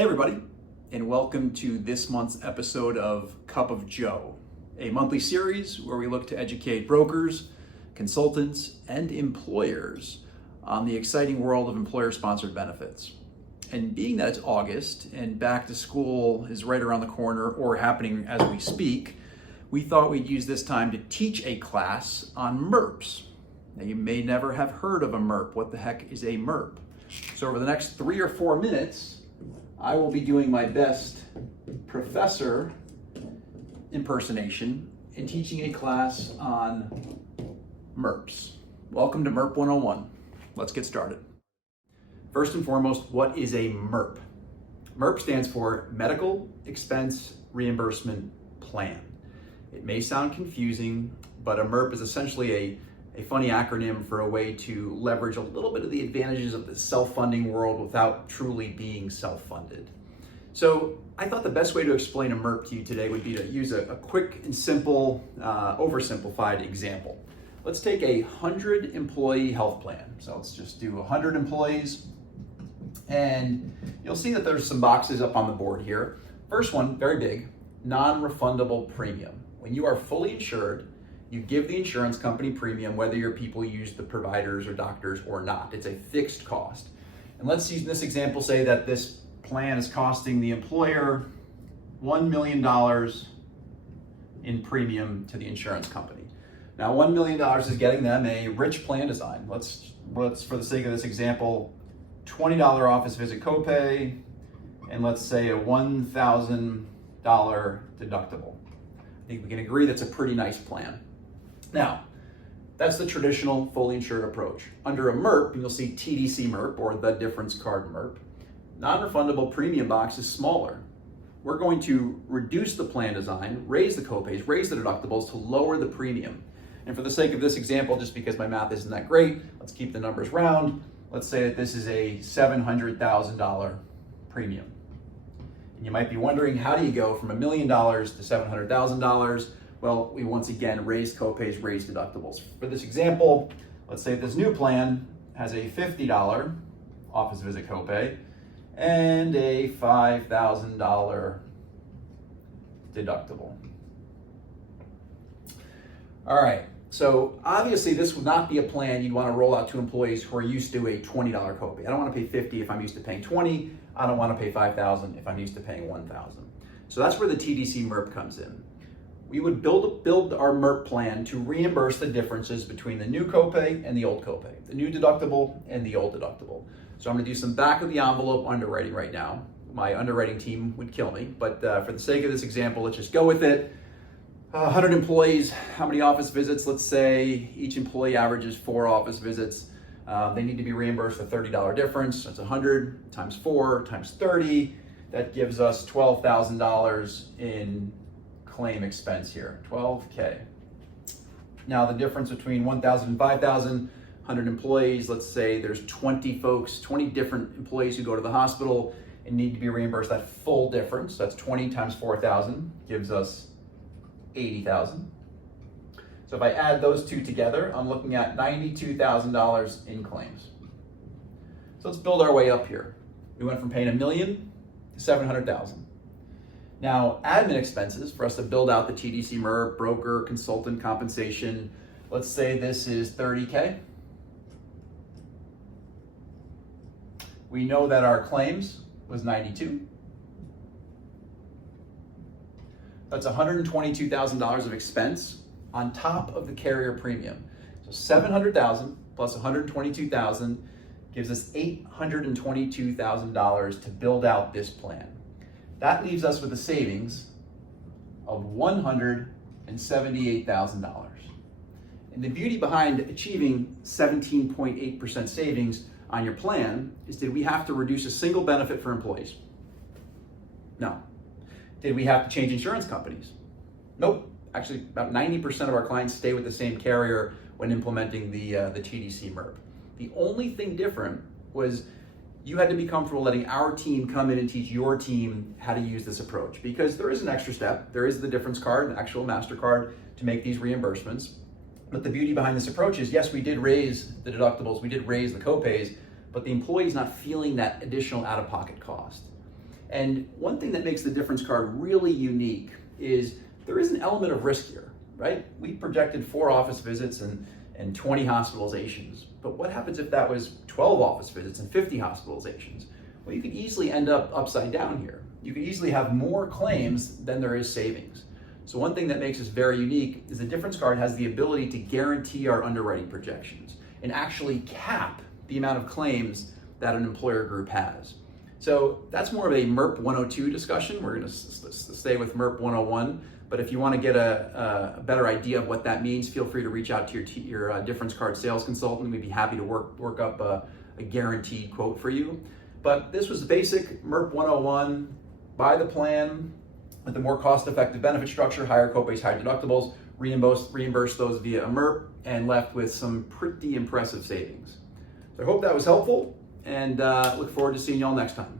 Hey everybody, and welcome to this month's episode of Cup of Joe, a monthly series where we look to educate brokers, consultants, and employers on the exciting world of employer-sponsored benefits. And being that it's August and back to school is right around the corner or happening as we speak, we thought we'd use this time to teach a class on MERPs. Now you may never have heard of a MERP. What the heck is a MERP? So over the next 3 or 4 minutes, I will be doing my best professor impersonation and teaching a class on MERPs. Welcome to MERP 101. Let's get started. First and foremost, what is a MERP? MERP stands for Medical Expense Reimbursement Plan. It may sound confusing, but a MERP is essentially a funny acronym for a way to leverage a little bit of the advantages of the self-funding world without truly being self-funded. So I thought the best way to explain a MERP to you today would be to use a quick and simple, oversimplified example. Let's take a 100 employee health plan. So let's just do 100 employees. And you'll see that there's some boxes up on the board here. First one, very big, non-refundable premium. When you are fully insured, you give the insurance company premium whether your people use the providers or doctors or not. It's a fixed cost. And let's use this example, say that this plan is costing the employer $1 million in premium to the insurance company. Now $1 million is getting them a rich plan design. Let's for the sake of this example, $20 office visit copay, and let's say a $1,000 deductible. I think we can agree that's a pretty nice plan. Now, that's the traditional fully insured approach. Under a MERP, you'll see TDC MERP or the difference card MERP. Non-refundable premium box is smaller. We're going to reduce the plan design, raise the copays, raise the deductibles to lower the premium. And for the sake of this example, just because my math isn't that great, let's keep the numbers round. Let's say that this is a $700,000 premium. And you might be wondering, how do you go from $1 million to $700,000? Well, we once again raise copays, raise deductibles. For this example, let's say this new plan has a $50 office visit copay and a $5,000 deductible. All right, so obviously this would not be a plan you'd want to roll out to employees who are used to a $20 copay. I don't want to pay $50 if I'm used to paying $20. I don't want to pay $5,000 if I'm used to paying $1,000. So that's where the TDC MERP comes in. We would build our MERP plan to reimburse the differences between the new copay and the old copay, the new deductible and the old deductible. So I'm going to do some back of the envelope underwriting right now. My underwriting team would kill me, but for the sake of this example, let's just go with it. 100 employees, how many office visits? Let's say each employee averages 4 office visits. They need to be reimbursed a $30 difference. That's 100 times 4 times 30. That gives us $12,000 in claim expense here, 12K. Now the difference between 1,000 and 5,000, 100 employees, let's say there's 20 different employees who go to the hospital and need to be reimbursed that full difference. That's 20 times 4,000 gives us 80,000. So if I add those two together, I'm looking at $92,000 in claims. So let's build our way up here. We went from paying $1 million to $700,000. Now, admin expenses for us to build out the TDC MERP, broker, consultant compensation, let's say this is 30K. We know that our claims was 92. That's $122,000 of expense on top of the carrier premium. So $700,000 plus $122,000 gives us $822,000 to build out this plan. That leaves us with a savings of $178,000. And the beauty behind achieving 17.8% savings on your plan is, did we have to reduce a single benefit for employees? No. Did we have to change insurance companies? Nope. Actually, about 90% of our clients stay with the same carrier when implementing the TDC MERP. The only thing different was you had to be comfortable letting our team come in and teach your team how to use this approach, because there is an extra step. There is the difference card, the actual MasterCard to make these reimbursements. But the beauty behind this approach is, yes, we did raise the deductibles, we did raise the copays, but the employee's not feeling that additional out-of-pocket cost. And one thing that makes the difference card really unique is there is an element of risk here, right? We projected 4 office visits and 20 hospitalizations. But what happens if that was 12 office visits and 50 hospitalizations? Well, you could easily end up upside down here. You could easily have more claims than there is savings. So one thing that makes us very unique is the difference card has the ability to guarantee our underwriting projections and actually cap the amount of claims that an employer group has. So that's more of a MERP 102 discussion. We're going to stay with MERP 101. But if you want to get a better idea of what that means, feel free to reach out to your difference card sales consultant. We'd be happy to work up a guaranteed quote for you. But this was the basic MERP 101. Buy the plan with a more cost-effective benefit structure, higher copays, higher deductibles, reimburse those via a MERP, and left with some pretty impressive savings. So I hope that was helpful, and look forward to seeing y'all next time.